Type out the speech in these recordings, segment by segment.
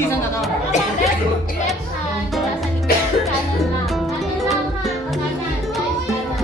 Bilisan na to. Left hand, nasa likod, kanan lang. Kanan lang ha, kanan. Guys, kanan.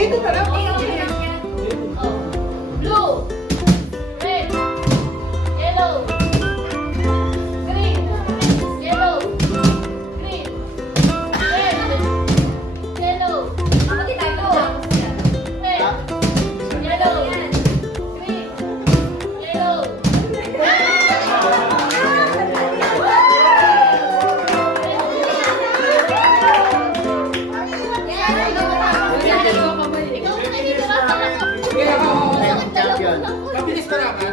Dito na lang. Blue, red, yellow, green, yellow, green, red, yellow. Red, yellow, green, yellow. Mabilis ka na ka?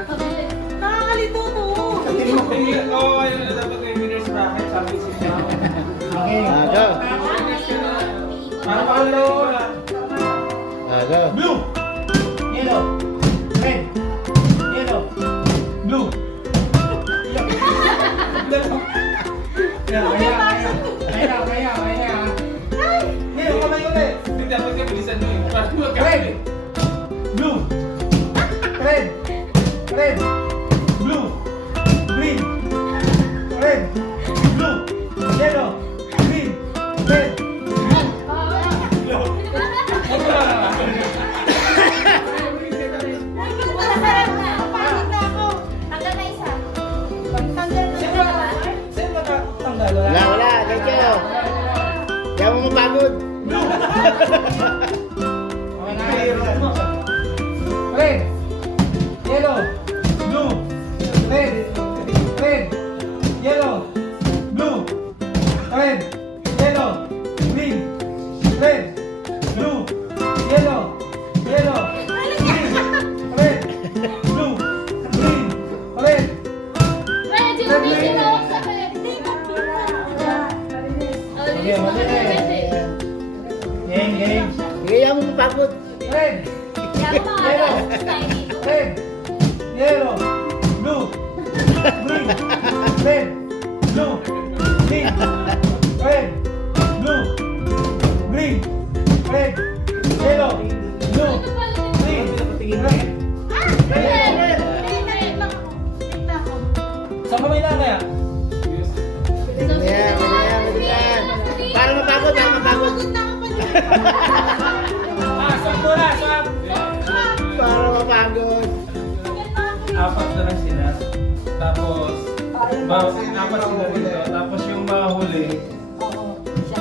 Nakakalito to. Oo, ayun na dapat may winner's bracket. Sabi si Siya. Go. Para makalaro ko na. Go. Blue, yellow, red, yellow, blue. Kaya. Ngayon, kamay ulit. Hindi dapat ka bilisan mo eh. Para magkakalit. Blue, red, blue, green, red, blue, yellow, green, red, blue. Sino ka tanggal? Wala. Thank you. Kaya mo mapagod. Blue. Red, yellow, blue, red, yellow, blue, red, yellow, green, red, blue, yellow, green, red, blue, green, red. Red, yung busy na ako sa red. Game. Kaya mo mapagod. Red, yellow, blue, green, red, blue, green, red, blue, green, red, yellow, blue, green, red. Saan ka may na kaya? Yan. Para mapagod. Sakto na, Para mapagod. Apat na lang sila. Tapos, apat sila dito. Tapos yung mahuli, siya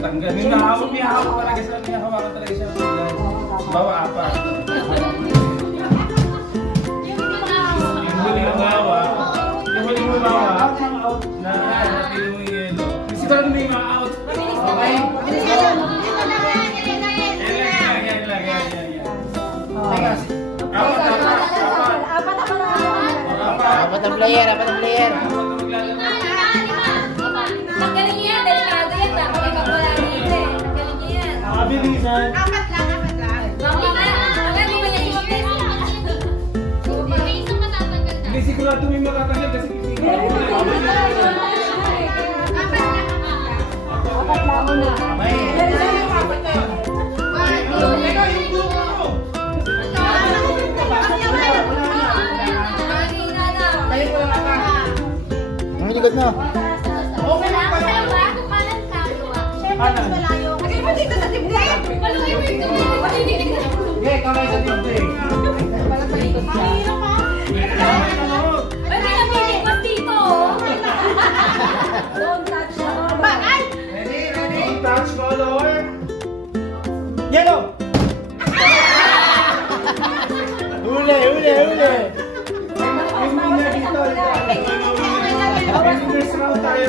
tanggal. Yung nahawak talaga siya. Nihahawakan talaga siya. Bawa apat. Yung huli yung bawa. Na natili mo yung yelo. Sigurado may ma-out. Okay? Apat ang player. Magaling yan, delikado yan. Kapag wala dito eh. Magaling yan. Mabilisan. Apat lang. Mami na. Alam mo ba yan yung may isang matatanggal na. Hindi sigurado may matatanggal kasi Apat lang muna. May. Yung apat na yun. One, two, Teka, yung blue mo. no? Okay lang pala. Kanan kaliwa. Kanan. Lagay mo dito sa dibdib. Palungay mo yung dibdib. Okay, kamay sa dibdib. Mahirap ha? Ay, may nabili ko dito. Don't touch the bagay. Don't touch color. Yellow. Huli, huli, huli. Yung winner dito. Winners round tayo.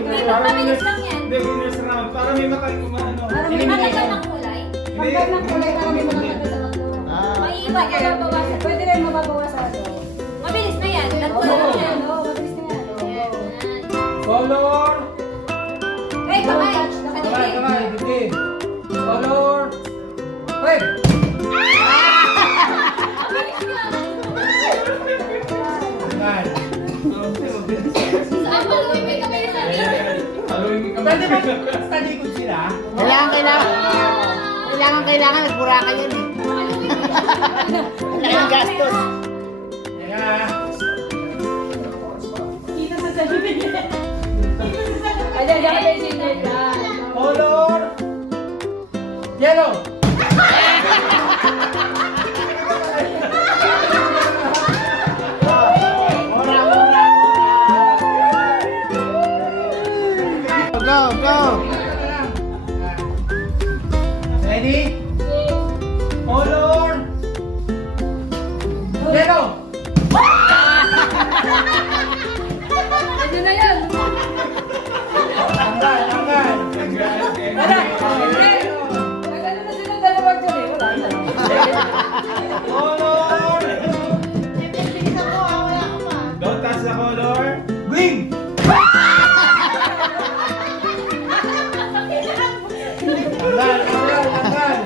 Dito, mabilis lang yan. Hindi, winners round. Para may ano. Matagal ng kulay. Ah. May iba ka mabawasan. Pwede rin mababawasan. Mabilis na yan. Tatlo lang yan. Mabilis na yan. Color. Eh, kamay. Kamay, kamay, dibdib. Color. Red. Mabilis yan. Yan. Saan paluin mo yung kamay sa sarili? Haluin mo Pwede ba kami. talikod sila? Kailangan. Nagbura ka yan eh. Ang laki ng gastos. Teka. Kita sa sarili. Ayan, yan kayo sinir yan. Color. Yellow. Mura, mura, mura. Go, go. Ready? Color. Yellow. Ano na yan? Tanggal, tanggal. Wala. Hindi. Nag-ano na sila dalawag dyan eh. Wala na. Color. Don't touch the color. Green. Tanggal, tanggal, tanggal.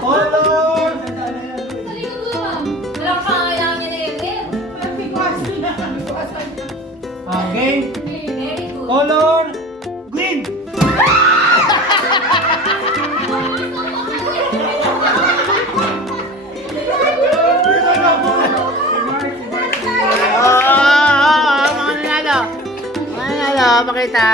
Color. Okay. Color. Green. Mga nanalo. Mga nanalo, pakita.